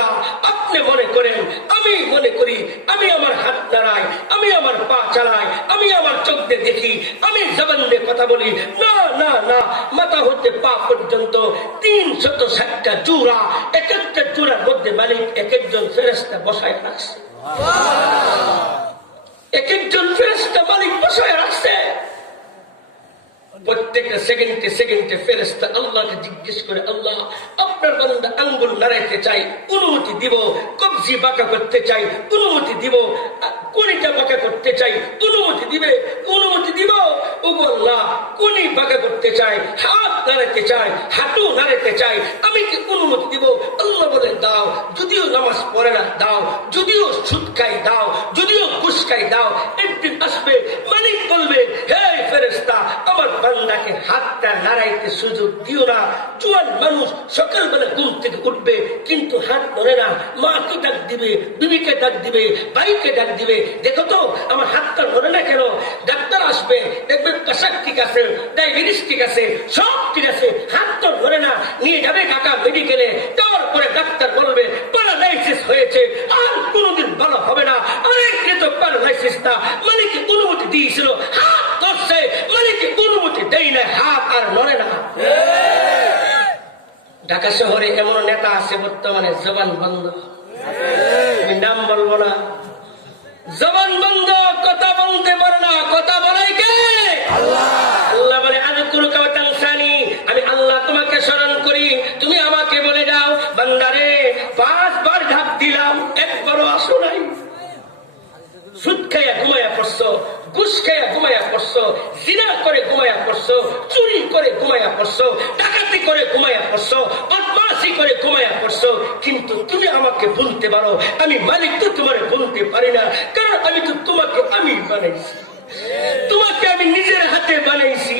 না। আপনি মনে করেন, আমি মনে করি, আমি আমার হাত নাড়াই, আমি আমার পা চালাই, আমি আমার চোখ দিয়ে দেখি, আমি জবান দিয়ে কথা বলি। না না না, মাথা হতে পা পর্যন্ত 360টা চূড়া, এক একটা চূড়ার মধ্যে মালিক এক একজন ফেরেশতা বসায় রাখছে। এক একজন ফেরেশতা মালিক বসায় রাখছে। প্রত্যেকটা সেকেন্ডে সেকেন্ডে ফেরেশতা আল্লাহকে জিজ্ঞেস করে, আল্লাহ আপনার বান্দা আঙ্গুল নাড়াইতে চাই, অনুমতি দিব। কবজি বাঁকা করতে চাই, অনুমতি দিব। কোনিটা বাঁকা করতে চাই, অনুমতি দিবে, অনুমতি দিব। ওগো আল্লাহ, কোনি বাঁকা করতে চাই, হাত নাড়াইতে চাই, হাঁটু নাড়াইতে চাই, আমি কি অনুমতি দিব? আল্লাহ বলে, দাও। যদিও নামাজ পড়ে না, দাও। যদিও সুদ খাই, দাও। যদিও ঘুষ খাই, দাও। একদিন আসবে মালিক বলবে, হে ফেরেশতা, আমার বান্দাকে হাতটা নাড়াইতে সুযোগ দিও না। জোয়ান মানুষ সকালবেলা ঘুম থেকে উঠবে, কিন্তু হাত ধরে না। মাকে ডাক দিবে, বিবিকে ডাক দিবে, ভাইকে ডাক দিবে, দেখো তো আমার হাতটা ধরে না কেন? ডাক্তার আসবে, দেখবে প্রেসার ঠিক আছে, ডায়াবেটিস ঠিক আছে, সব ঠিক আছে, হাত তো ধরে না। নিয়ে যাবে কাকা মেডিকেলে, যাওয়ার পরে ডাক্তার বলবে প্যারালাইসিস হয়েছে, আর কোনোদিন ভালো হবে না। অনেক তো প্যারালাইসিস না, মালিক অনুমতি দিয়েছিল, হাত ধরছে, মালিক অনুমতি দেয় না, হাত আর নড়ে না। ঢাকা শহরে এমন নেতা আছে বর্তমানে জবান বন্ধ, আমি নাম বলবো না, জবান বন্ধ, কথা বলতে পারে না। কথা বলে কে? আল্লাহ বলে, আমি আল্লাহ তোমাকে স্মরণ করি, তুমি আমাকে বলে যাও। বান্দারে 5 বার ঢাক দিলাম, একবারও আসো নাই। সুদ খাইয়া ঘুমাইয়া পড়ছো, ঘুষ খাইয়া ঘুমাইয়া পড়ছো, জিনা করে ঘুমাইয়া পড়ছো, চুরি করে ঘুমাইয়া পড়ছো, ডাকাতি করে ঘুমাইয়া পড়ছো, বদমাশি করে ঘুমাইয়া পড়ছো, কিন্তু তুমি আমাকে বলতে পারো। আমি মালিক তো তোমার বলতে পারি না, কারণ আমি তো তোমাকে আমি বানাইছি, তোমাকে আমি নিজের হাতে বানাইছি,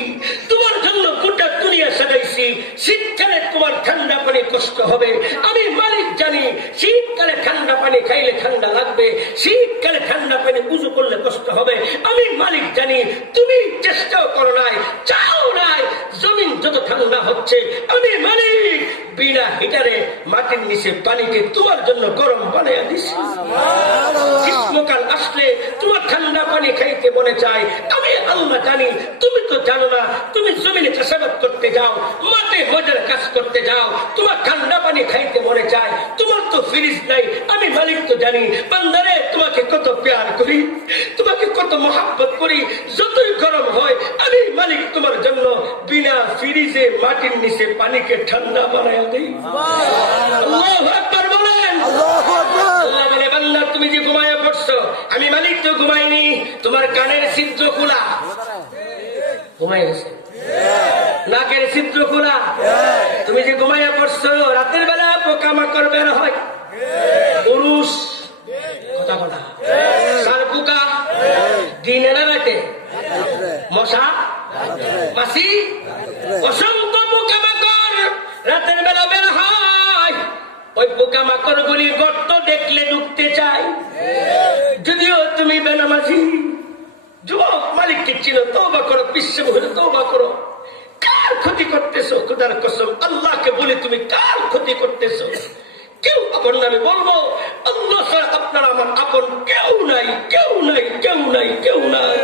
তোমার জন্য গোটা দুনিয়া সাজাইছি। শীতকালে তোমার ঠান্ডা পানি কষ্ট হবে, আমি মালিক জানি। শীতকালে ঠান্ডা পানি খাইলে ঠান্ডা লাগবে, শীতকালে ঠান্ডা পানি উজু করলে কষ্ট হবে, আমি মালিক জানি। তুমি চেষ্টাও করো নাই, চাও নাই। জমিন যত ঠান্ডা হচ্ছে, আমি মালিক বিনা হিটারে মাটির নিচে পানিকে তোমার জন্য গরম বানাইয়া দিছি। গ্রীষ্মকাল আসলে তোমার ঠান্ডা পানি খাইতে মনে চায়, আমি আল্লাহ জানি। তুমি তো জানো না, তুমি জমিনে চাষাবাদ করতে যাও, মাঠে মজার কাজ করতে যাও, তোমার ঠান্ডা পানি খাইতে মনে চায়, তোমার তো ফ্রিজ নাই, আমি মালিক তো জানি। বান্দারে, তোমাকে কত প্যার করি, তোমাকে কত মহাব্বত করি। যতই গরম হয়, আমি মালিক তোমার জন্য বিনা ফ্রিজে মাটির নিচে পানিকে ঠান্ডা বানাইয়া দিই। আল্লাহু আকবার বলেন। আল্লাহ বলে, বান্দা তুমি যে ঘুমায় পড়ছো, আমি মালিক তো ঘুমাইনি। তোমার কানের ছিদ্র খোলা, ঘুমাই গেছে, নাকের ছিদ্র খোলা। তুমি যে ঘুমাইয়া পড়ছো, রাতের বেলা পোকামাকড় বের হয়, পুরুষ কথা কথা, সার পোকা দিনে না রাতে, মশা মাছি, অসংখ্য পোকামাকড় রাতের বেলা বের হয়। ওই পোকামাকড় গুলি গর্ত দেখলে ঢুকতে চায়। যদিও তুমি বেনামাজি, যুবক মালিককে চিনো, তওবা করো, পিছনে হলে তওবা করো। কার ক্ষতি করতেছো? খোদার কসম, আল্লাহকে বলে তুমি কার ক্ষতি করতেছো? কেউ আপন নামে বলবো, আল্লাহ ছাড়া আপনার আমার আপন কেউ নাই, কেউ নাই, কেউ নাই, কেউ নাই।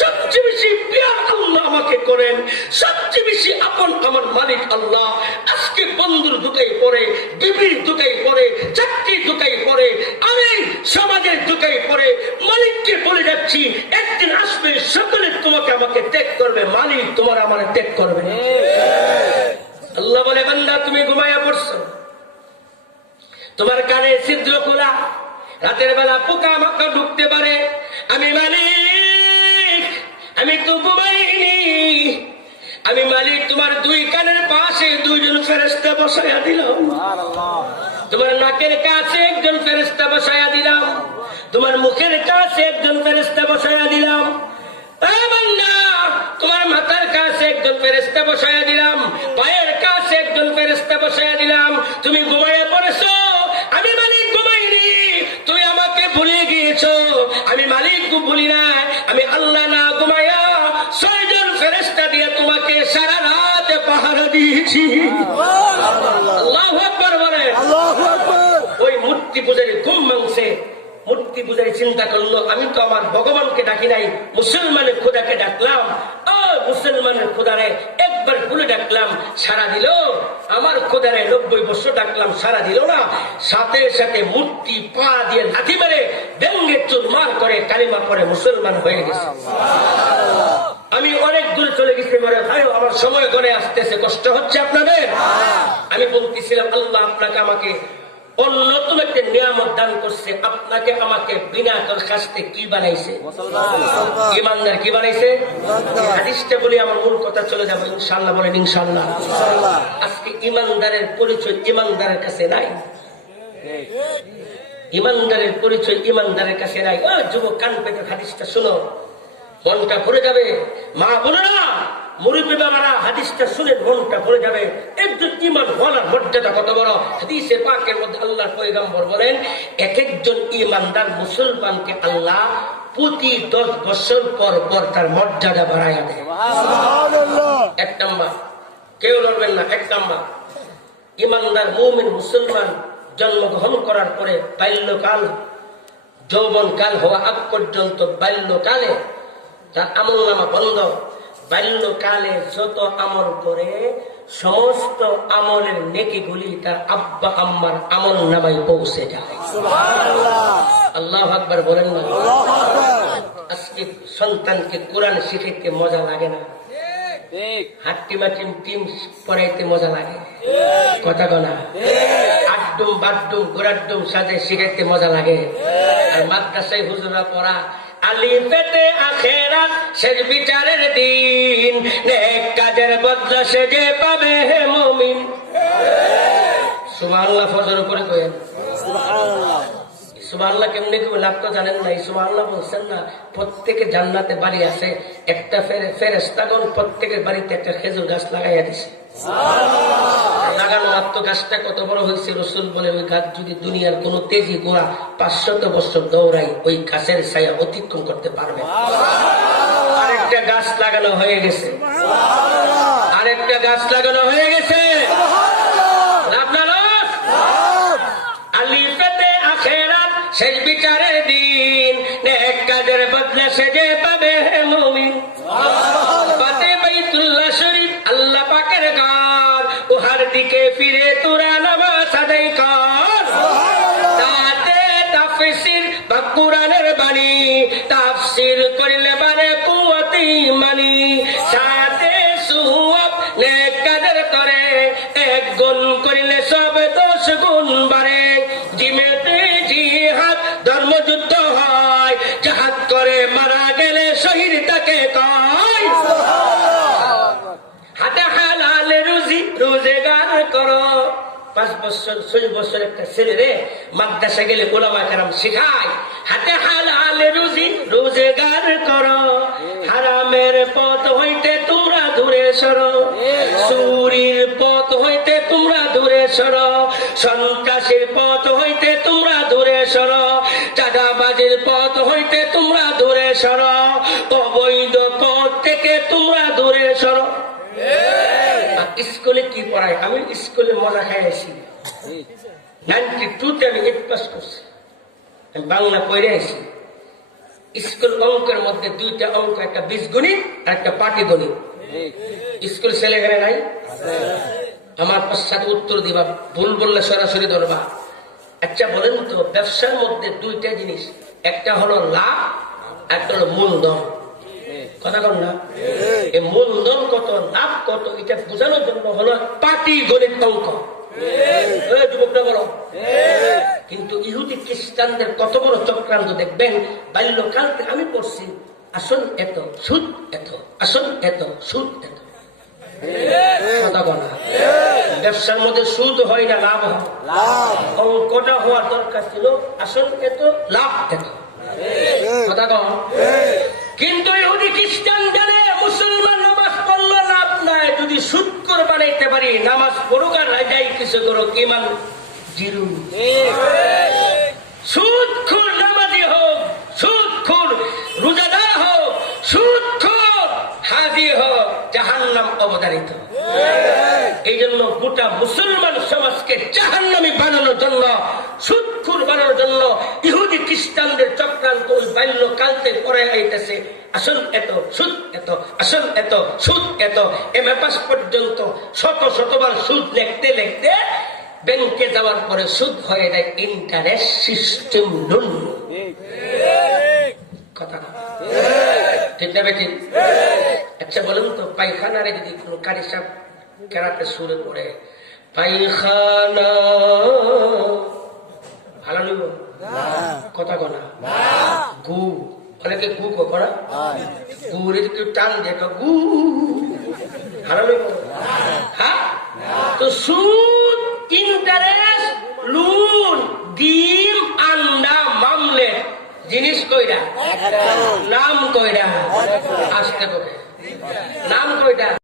সবচেয়ে বেশি প্যার আল্লাহ আমাকে করেন, সবচেয়ে বেশি আপন আমার মালিক আল্লাহ। আজকে বন্ধুর দুটাই পড়ে, বিবির দুটাই পড়ে, চাকরির দুটাই পড়ে, আমি সমাজের দুটাই পড়ে। মালিককে বলে যাচ্ছি, একদিন আসবে সকলে তোমাকে আমাকে ত্যাগ করবে, মালিক তোমার আমার ত্যাগ করবে। আল্লাহ বলে, বান্দা তুমি ঘুমাইয়া পড়ছো, তোমার কানে ছিদ্র খোলা, রাতের বেলা পোকা মাকড় ঢুকতে পারে, আমি মালিক, আমি তো ঘুমাইনি। আমি মালিক তোমার 2 কানের পাশে 2 জন ফেরেশতা বসাইয়া দিলাম, তোমার নাকের কাছে 1 জন ফেরেশতা বসাইয়া দিলাম, তোমার মুখের কাছে 1 জন ফেরেশতা বসাইয়া দিলাম। তোমার মাথার কাছে 1 জন ফেরেশতা বসাইয়া দিলাম, পায়ের কাছে 1 জন ফেরেশতা বসাইয়া দিলাম। তুমি ঘুমাইয়া পড়েছো, আমি মালিক ঘুমাইনি। তুমি আমাকে ভুলে গিয়েছো, আমি মালিক ভুলি না। আমি আল্লাহ না ঘুমাইয়া 6 জন ফেরেশতা দিয়ে তোমাকে সারা রাত পাহারা দিয়েছি। আল্লাহু আকবার বলে। ওই মূর্তি পূজারী ঘুম ভাঙছে, মূর্তি পূজারী চিন্তা করলো আমি তো আমার ভগবানকে ডাকি নাই, মুসলমানের খোদাকে ডাকলাম। ও মুসলমানের খোদারে একবার ভুলে ডাকলাম, সারা দিল। আমার খোদারে 90 বছর ডাকলাম, সারা দিল না। সাথে সাথে মূর্তি পা দিয়ে লাথি মেরে ব্যঙ্গে চুরমার করে কালিমা পরে মুসলমান হয়ে গেছে। আমি অনেক দূরে চলে গেছি, মনে ভাই আমার সময় করে আসতেছে, কষ্ট হচ্ছে আপনাদের। আমি বলতেছিলাম আল্লাহ আপনাকে আমাকে অন্যতম একটা নিয়ামত দান করছে, আপনাকে আমাকে বিনা দরখাস্তে কি বানাইছে? ইমানদার কি বানাইছে? হাদিসটা বলি আমার মূল কথা চলে যাবো ইনশাআল্লাহ। বলেন ইনশাআল্লাহ। আজকে ইমানদারের পরিচয় ইমানদারের কাছে নাই। ইমানদারের পরিচয় ইমানদারের কাছে নাই। ও যুবক, কান পেতে হাদিসটা শোনো, মনটা ভরে যাবে। মা বোনেরা, মুরব্বী বাবারা, হাদিসটা শুনে মনটা ভরে যাবে। একজন ঈমান ওয়ালার মর্যাদা কত বড়। হাদিসে পাকের মধ্যে আল্লাহর পয়গম্বর বলেন, এক একজন ঈমানদার মুসলমানকে আল্লাহ প্রতি 10 বছর পর পর তার মর্যাদা বাড়াইয়া দেয়। এক নাম্বার, কেউ লড়বেন না। এক নাম্বার, ঈমানদার মুমিন মুসলমান জন্মগ্রহণ করার পরে বাল্যকাল, যৌবনকাল হওয়া আগ পর্যন্ত বাল্যকালে তার আমল নামা বন্ধ। বাল্যকালে যত আমল করে সমস্ত আমলের নেকিগুলি তার আব্বা আম্মার আমল নামায় পৌঁছে যায়। আল্লাহু আকবার বলেন না। আজকে সন্তানকে কোরআন শিখাইতে মজা লাগে না, হাট্টিমাটিম টিম পড়াইতে মজা লাগে, কথা কনা আড্ডুম বাড্ডুম গোড়াড্ডুম সাজে শিখাইতে মজা লাগে। আর মাদ্রাসায় হুজুরা পড়া আলিফেতে আখেরাত শেষ বিচারের দিন, নেক কাজের বদলা সে যে পাবে হে মুমিন। সুবহানাল্লাহ। ফজর উপরে কয়েন সুবহানাল্লাহ। সুবহানাল্লাহ কেমনে কি লাভ তো জানেন না। সুবহানাল্লাহ বলছেন না, প্রত্যেকে জান্নাতে বাড়ি আছে, একটা ফেরেশতাগণ প্রত্যেকের বাড়িতে একটা খেজুর গাছ লাগাইয়া দিছে। লাগানো মাত্র গাছটা কত বড় হয়েছে, রসুল বলে ওই গাছ যদি দুনিয়ার কোন তেজি গোড়া 500 বছর দৌড়াই ওই গাছের ছায়া অতিক্রম করতে পারবে। আরেকটা গাছ লাগানো হয়ে গেছে, আরেকটা গাছ লাগানো হয়ে গেছে। আলিফেতে আখেরাত শেষ বিচারের দিন, নেক কাজের বদলা সে যে পাবে হে মুমিন। পাতে বাইতুল্লাহ শরীফ আল্লাহ পাকের ঘর, উহার দিকে ফিরে তোরা নামাজ আদায় কর। তাতে তাফসীর বা কোরআনের বাণী, তাফসীর করিলে বারে কুওয়াতি মানি। সাথে সুওয়াব নেক কাজের করে, 1 গুণ করিলে সব 10 গুণ বাড়ে। জিমেতে জিহাদ ধর্মযুদ্ধ হয়, জাহাদ করে মারা গেলে শহীদ তাকে কয়। হাতে হালালে রুজি রোজগার করো। 5 বছর 6 বছর একটা ছেলে রে মাদ্রাসা গেলে ওলামা কেরাম শিখায়, হাতে হালালে রুজি রোজগার করো। হারামের পথ হইতে তোমরা দূরে সরো, চুরির পথ হইতে তোমরা দূরে সরো, সন্ত্রাসের পথ হইতে তোমরা দূরে সরো, চাঁদাবাজির পথ হইতে তোমরা দূরে সরো, অবৈধ পথ থেকে তোমরা দূরে সরো। স্কুলে কি পড়ায়? আমি স্কুলে মজা খাই আছি। 92-তে আমি 8 পাস করছি। আমি বাংলা পড়ে আছি। স্কুল অঙ্কের মধ্যে 2টা অঙ্ক, একটা বীজগণিত আর একটা পাটিগণিত। স্কুল ছেলেখানে নাই, আমার সাথে উত্তর দিবা, ভুল বললে সরাসরি ধরবা। আচ্ছা বলেন তো, ব্যবসার মধ্যে 2টা জিনিস, একটা হলো লাভ, একটা হলো মূলধন। কথা কন না? এই মূলধন কত, লাভ কত, এটা বোঝানোর জন্য হলো পাটিগণিত অঙ্ক। যুবকটা বলো। কিন্তু ইহুদি খ্রিস্টানদের কত বড় চক্রান্ত দেখবেন। বাল্যকাল থেকে আমি পড়ছি, আসল এত, সুদ এত, আসল এত, সুদ এত। ব্যবসার মধ্যে সুদ হয় না লাভ হয়? অঙ্কটা হওয়ার দরকার ছিল আসল এত, লাভ এত। কথা কম। কিন্তু ইহুদি খ্রিস্টান জানে মুসলমান নামাজ পড়লে লাভ নাই, যদি সুদ করে বানাইতে পারি নামাজ পড়ুক আর যাই কিছু করো, ইমান জিরু। সুদখোর নামাজি হোক, সুদখোর রোজাদার হোক, সুদখোর হাজি হোক, জাহান্নাম অবধারিত। এই জন্য গোটা মুসলমান সমাজকে জাহান্নামী বানানোর জন্য সুদখোর জন্য ইহুদি খ্রিস্টানদের চক্রান্ত ওই বাল্যকালতে পড়ে আইতেছে। আসল এত, সুদ এত, আসল এত, সুদ এত, এম এ পাস পর্যন্ত শত শতবার সুদ লিখতে লিখতে ব্যাংকে যাওয়ার পরে সুদ হয়ে যায় ইন্টারেস্ট সিস্টেম লোন। কথা না ঠিক না বেঠিক? আচ্ছা বলুন তো, পায়খানারে যদি কোনো কারি সাহেব কেরাতে সুরে পড়ে পায়খানা, ভালো নিব কথা কনা? গু অনেকে গু করা, গুরে যদি টান দেখ গু, ভালো নিব? হ্যাঁ, তো সুদ, ইন্টারেস্ট, লোন, ডিম, আন্ডা, মামলেট জিনিস কইরা, নাম কইরা, আসতে করে নাম কইরা।